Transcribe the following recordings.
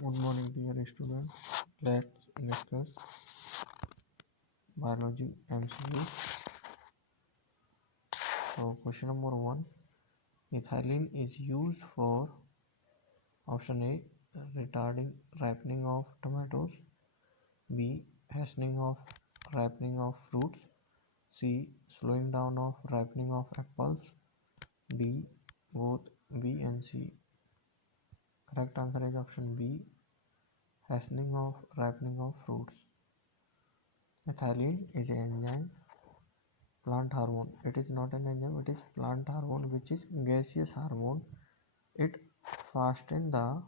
Good morning, dear students. Let's discuss biology MCQ. So, question number 1: ethylene is used for option A, retarding ripening of tomatoes, B, hastening of ripening of fruits, C, slowing down of ripening of apples, D, both B and C. Correct answer is option B, hastening of ripening of fruits. Ethylene is an enzyme, plant hormone. It is not an enzyme, it is plant hormone, which is gaseous hormone. It fastens the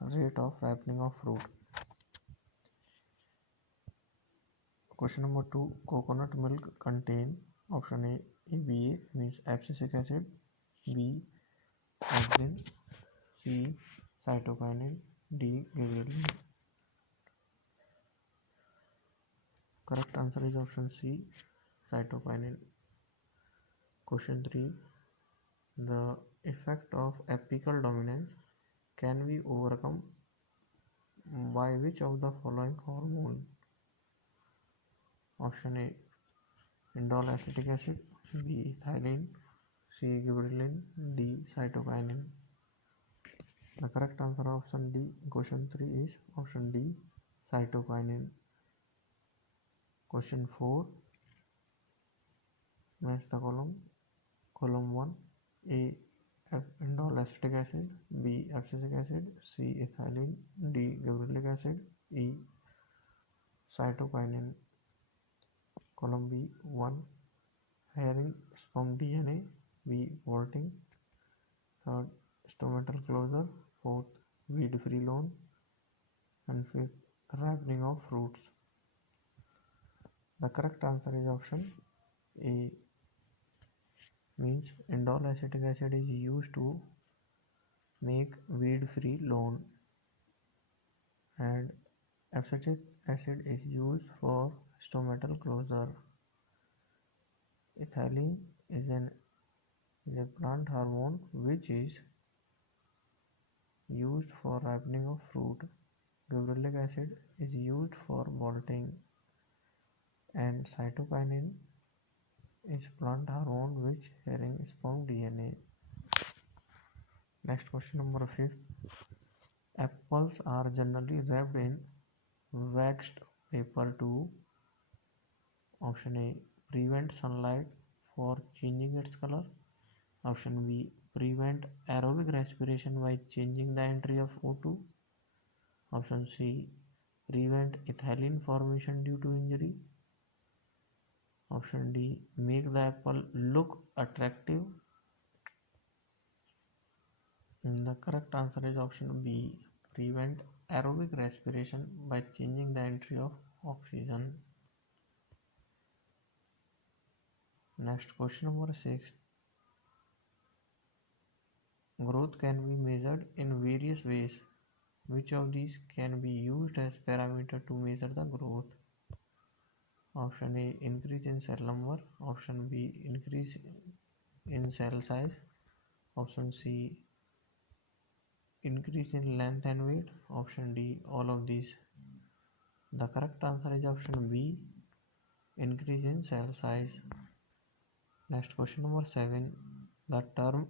rate of ripening of fruit. Question number 2: coconut milk contain option A, EBA means abscisic acid, B, auxin, C, cytokinin, D, ghrelin. Correct answer is option C, cytokinin. Question 3: the effect of apical dominance can be overcome by which of the following hormone? Option A, indole acetic acid, B, ethylene, C, ghrelin, D, cytokinin. The correct answer of option D, question 3 is option D, cytokinin. Question 4, match the column. Column 1, A, indole acetic acid, B, abscisic acid, C, ethylene, D, ghrelinic acid, E, cytokinin. Column B, 1, herring sperm DNA, B, bolting, 3rd, stomatal closure, 4th, weed-free loan, and 5th, ripening of fruits. The correct answer is option A, means indole acetic acid is used to make weed-free loan, and abscisic acid is used for stomatal closure. Ethylene is a plant hormone which is used for ripening of fruit. Ghrelinic acid is used for bolting, and cytokinin is plant hormone which carrying sperm DNA. Next question number 5th. Apples are generally wrapped in waxed paper to option A, prevent sunlight for changing its color, option B, prevent aerobic respiration by changing the entry of O2, option C, prevent ethylene formation due to injury, option D, make the apple look attractive. The correct answer is option B, prevent aerobic respiration by changing the entry of oxygen. Next question number 6. Growth can be measured in various ways. Which of these can be used as parameter to measure the growth? Option A, increase in cell number, option B, increase in cell size, option C, increase in length and weight, option D, all of these. The correct answer is option B, increase in cell size. Next question number 7. The term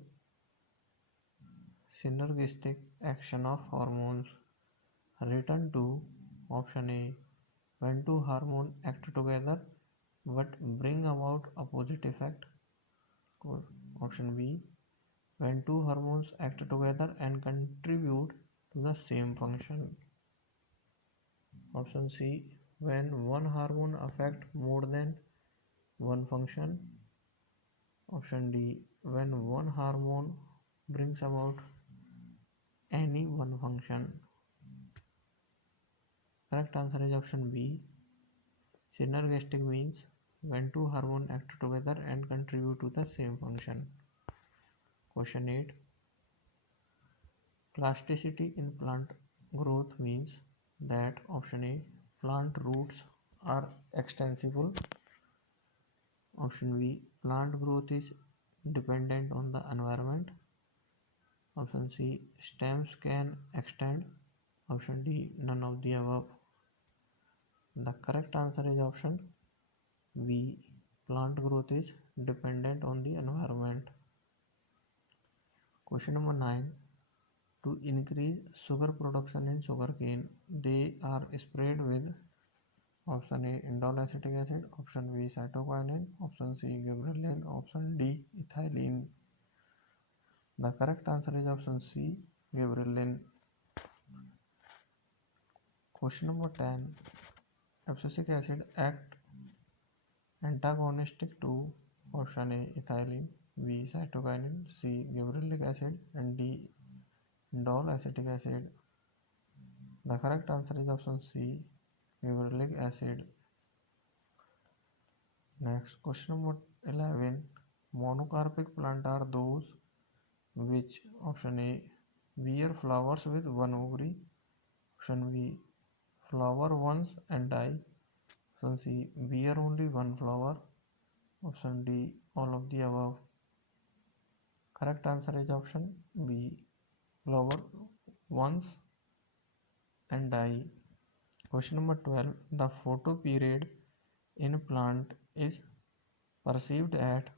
synergistic action of hormones return to option A, when two hormones act together but bring about opposite effect, option B, when two hormones act together and contribute to the same function, option C, when one hormone affects more than one function, option D, when one hormone brings about any one function. Correct answer is option B. Synergistic means when two hormones act together and contribute to the same function. Question 8. Plasticity in plant growth means that option A, plant roots are extensible, option B, plant growth is dependent on the environment, option C, stems can extend, Option D, none of the above. The correct answer is option B. Plant growth is dependent on the environment. Question number 9. To increase sugar production in sugarcane, they are sprayed with option A, indole acetic acid, option B, cytokinin, option C, gibberellin, option D, ethylene. The correct answer is option C, gibberellin. Question number 10. Abscisic acid act antagonistic to option A, ethylene, B, cytokinin, C, gibberellic acid, and D, indole acetic acid. The correct answer is option C, gibberellic acid. Next, question number 11. Monocarpic plant are those which option A, bear flowers with one ovary, option B, flower once and die, option C, bear only one flower, option D, all of the above. Correct answer is option B, flower once and die. Question number 12. The photo period in plant is perceived at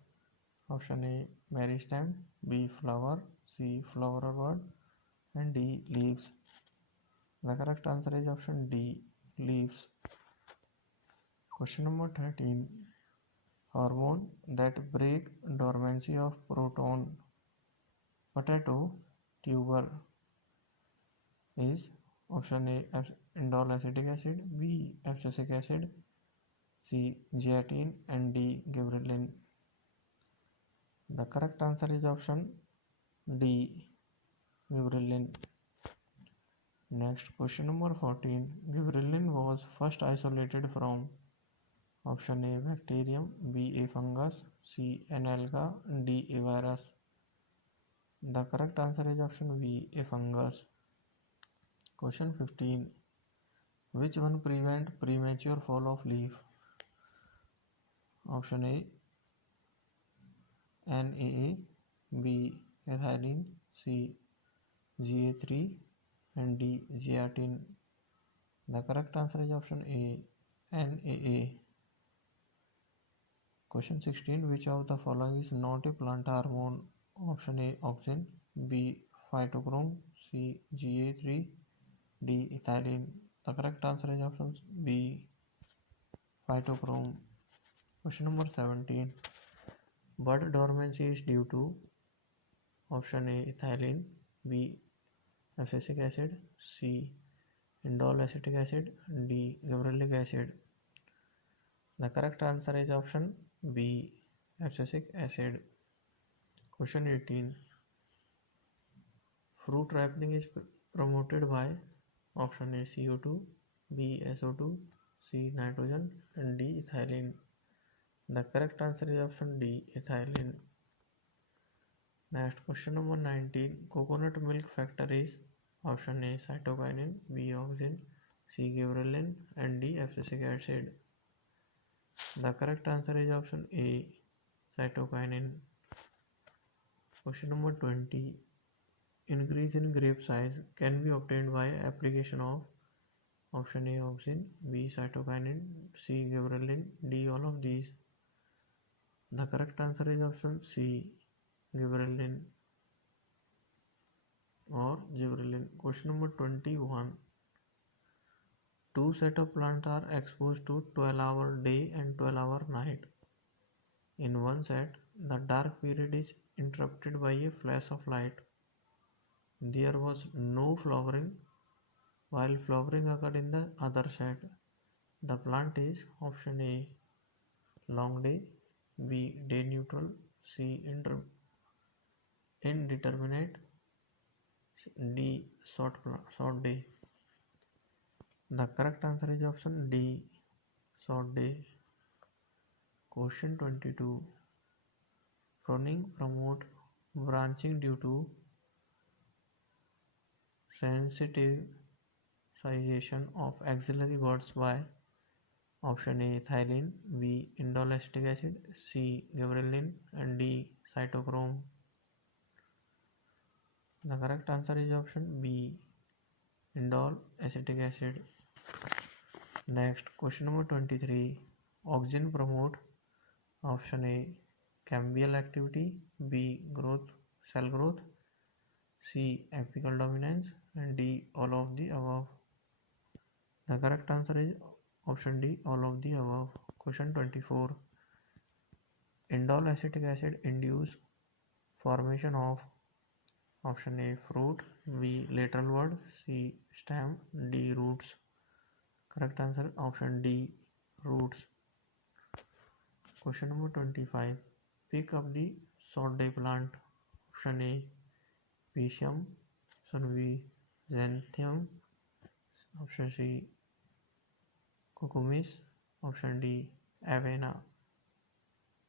option A, meristem, B, flower, C, flower bud, and D, leaves. The correct answer is option D, leaves. Question number 13. Hormone that break dormancy of proton potato tuber is option A, indole acetic acid, B, abscisic acid, C, gelatin, and D, gibberellin. The correct answer is option D, gibberellin. Next, question number 14. Gibberellin was first isolated from option A, bacterium, B, a fungus, C, an alga, D, a virus. The correct answer is option B, a fungus. Question 15. Which one prevent premature fall of leaf? Option A, NAA, B, ethylene, C, GA3, and D, gelatin. The correct answer is option A, NAA. Question 16. Which of the following is not a plant hormone? Option A, auxin, B, phytochrome, C, GA3, D, ethylene. The correct answer is option B, phytochrome. Question number 17. Bud dormancy is due to option A, ethylene, B, abscisic acid, C, indole acetic acid, D, gibberellic acid. The correct answer is option B, abscisic acid. Question 18. Fruit ripening is promoted by option A, CO2, B, SO2, C, nitrogen, and D, ethylene. The correct answer is option D, ethylene. Next, question number 19. Coconut milk factor is option A, cytokinin, B, auxin, C, gibberellin, and D, abscisic acid. The correct answer is option A, cytokinin. Question number 20. Increase in grape size can be obtained by application of option A, auxin, B, cytokinin, C, gibberellin, D, all of these. The correct answer is option C, gibberellin or gibberellin. Question number 21. Two sets of plants are exposed to 12-hour day and 12-hour night. In one set, the dark period is interrupted by a flash of light. There was no flowering, while flowering occurred in the other set. The plant is option A, long day, B, day neutral, C, indeterminate, D, short day. The correct answer is option D, short day. Question 22. Pruning promote branching due to sensitization of axillary buds by option A, ethylene, B, indole acetic acid, C, gibberellin, and D, cytochrome. The correct answer is option B, indole acetic acid. Next, question number 23. Oxygen promote option A cambial activity, B growth, cell growth, C apical dominance, and D all of the above. The correct answer is option D all of the above. Question 24. Indole acetic acid induce formation of option A fruit, B lateral bud, C stem, D roots. Correct answer option D roots. Question number 25. Pick up the salt plant. Option A Piscium, option B Xanthium, option C Cucumis, option D Avena.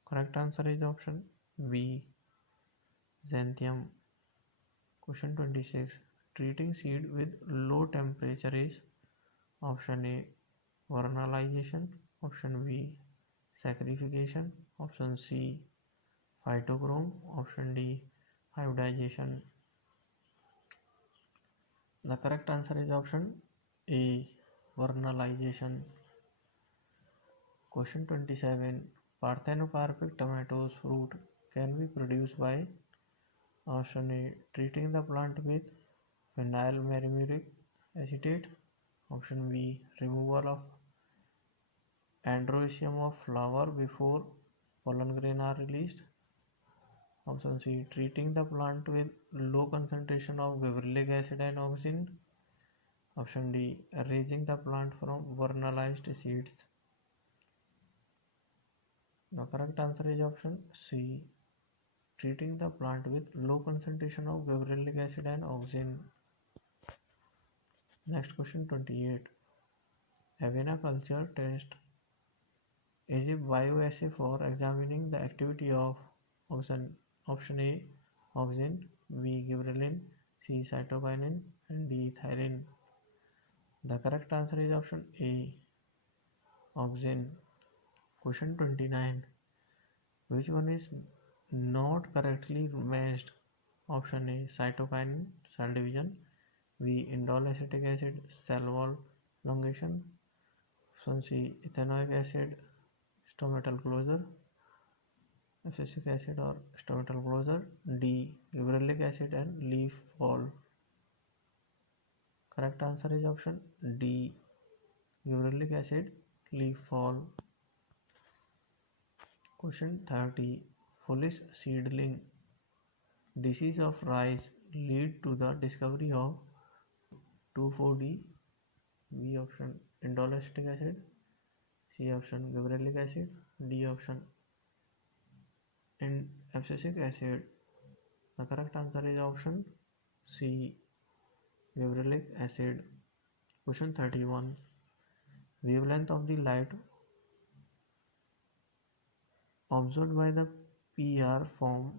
Correct answer is option B Xanthium. Question 26. Treating seed with low temperature is option A vernalization, option B saccharification, option C phytochrome, option D hybridization. The correct answer is option A vernalization. Question 27. Parthenocarpic tomatoes fruit can be produced by option A treating the plant with phenyl marmuric acetate, option B removal of androecium of flower before pollen grain are released, option C treating the plant with low concentration of gibberellic acid and oxygen, option D raising the plant from vernalized seeds. The correct answer is option C treating the plant with low concentration of gibberellic acid and oxygen. Next question 28. Avena culture test is a bioassay for examining the activity of option A oxygen, B gibberellin, C cytokinin, and D thyrin. The correct answer is option A oxygen. Question 29. Which one is not correctly matched? Option A cytokinin cell division, B indole acetic acid cell wall elongation, option C ethanoic acid stomatal closure, acetic acid or stomatal closure, D gibberellic acid and leaf fall. Correct answer is option D gibberellic acid leaf fall. Question 30. Foolish seedling disease of rice lead to the discovery of 2,4-D, B option indole acetic acid, C option gibberellic acid, D option in abscisic acid. The correct answer is option C gibberellic acid. Question 31. Wavelength of the light observed by the PR form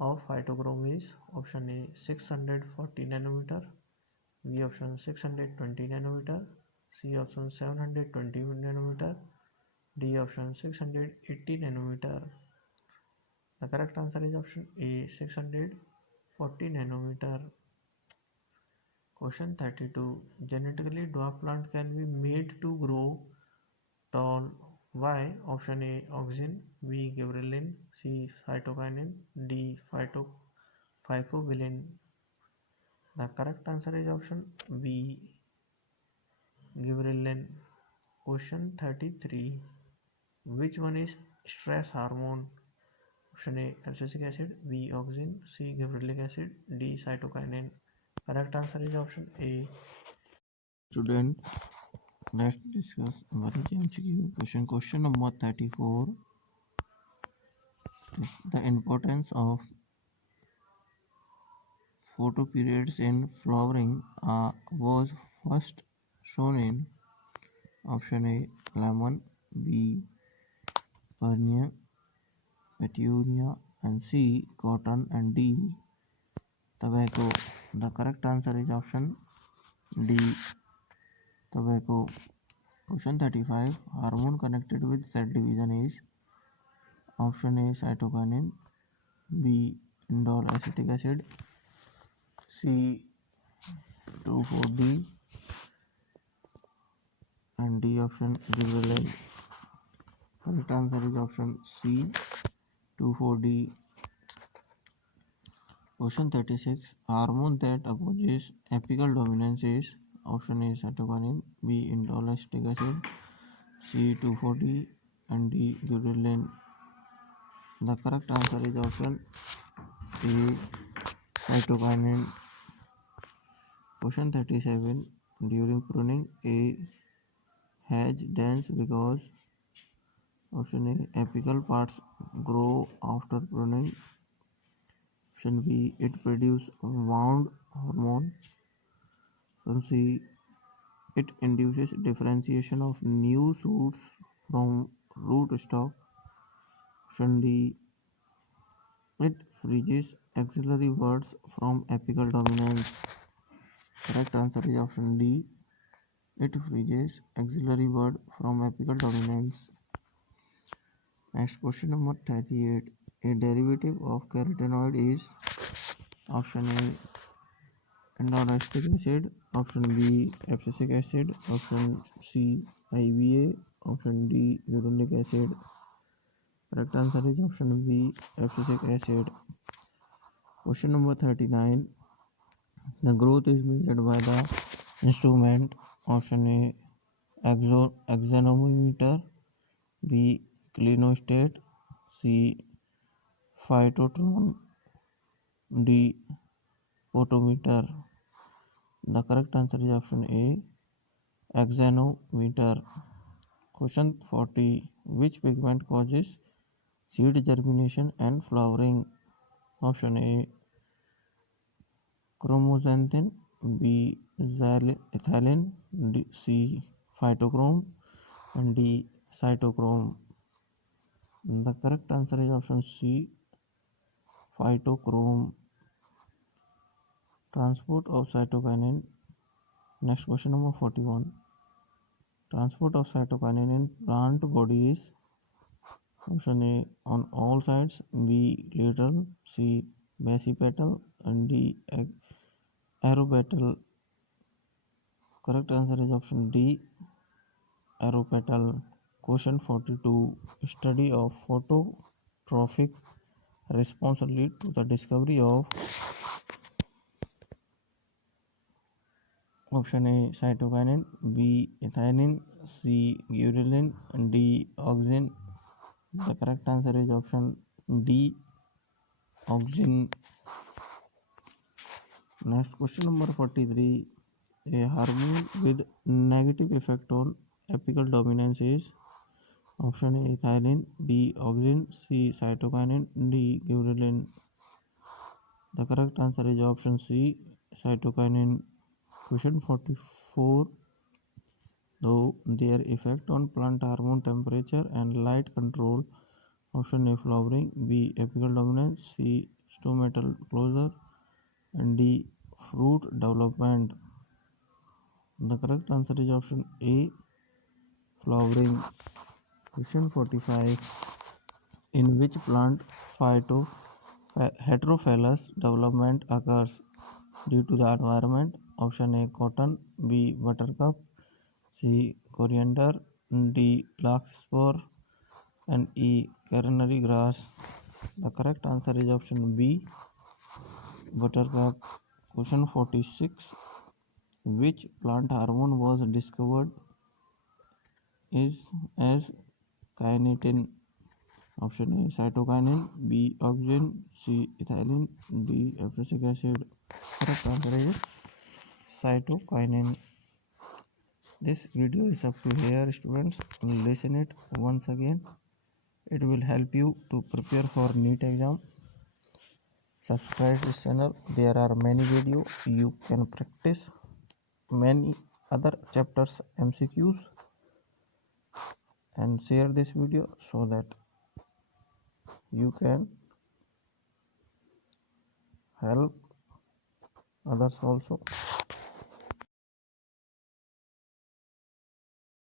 of phytochrome is option A 640 nanometer, B option 620 nanometer, C option 720 nanometer, D option 680 nanometer. The correct answer is option A 640 nanometer. Question 32. Genetically dwarf plant can be made to grow tall. Why? Option A oxygen, B gibberellin, C cytokinin, D phycobilin. The correct answer is option B gibberellin. Question 33. Which one is stress hormone? Option A abscisic acid, B oxygen, C gibberellic acid, D cytokinin. Correct answer is option A. Student, let's discuss MCQ question number 34 is the importance of photoperiods in flowering was first shown in option A lemon, B petunia, and C cotton, and D tobacco. The correct answer is option D tobacco. Question 35. Hormone connected with cell division is option A cytokinin, B indole acetic acid, C C24D and D option gibberellin. Correct answer is option C 24D. Question 36. Hormone that opposes apical dominance is option A cytokinin, B indolestic acid, C 24D and D gibberellin. The correct answer is option A cytokinin. Question 37. During pruning, A has dense because option A apical parts grow after pruning. Option B it produces wound hormone. Option C it induces differentiation of new shoots from rootstock. Option D it freezes axillary buds from apical dominance. Correct answer is option D. It freezes axillary bud from apical dominance. Next question number 38. A derivative of carotenoid is option A indolestic acid, option B abscisic acid, option C IBA, option D uronic acid. Correct answer is option B abscisic acid. Question number 39. The growth is measured by the instrument option A axonometer, B clinostat, C phytotron, D photometer. The correct answer is option A axonometer. Question 40. Which pigment causes seed germination and flowering? Option A chromoxanthin, B ethylene, C phytochrome and D cytochrome. The correct answer is option C phytochrome. Transport of cytokinin. Next question number 41. Transport of cytokinin in plant body is option A on all sides, B lateral, C basipetal and D aeropetal. Correct answer is option D aeropetal. Question 42. Study of phototrophic response lead to the discovery of option A cytokinin, B ethylene, C gibberellin and D auxin. The correct answer is option D auxin. Next question number 43. A hormone with negative effect on apical dominance is option A ethylene, B auxin, C cytokinin, D gibberellin. The correct answer is option C cytokinin. Question 44. Though their effect on plant hormone temperature and light control, option A flowering, B apical dominance, C stomatal closure and D fruit development. The correct answer is option A flowering. Question 45. In which plant heterophyllous development occurs due to the environment? Option A cotton, B buttercup, C coriander, D larkspur and E canary grass. The correct answer is option B buttercup. Question 46. Which plant hormone was discovered is as kinetin? Option A cytokinin, B auxin, C ethylene, D abscisic acid. Correct answer is cytokinin. This video is up to here, students. Listen it once again. It will help you to prepare for NEET exam. Subscribe this channel. There are many videos. You can practice many other chapters MCQs and share this video so that you can help others also.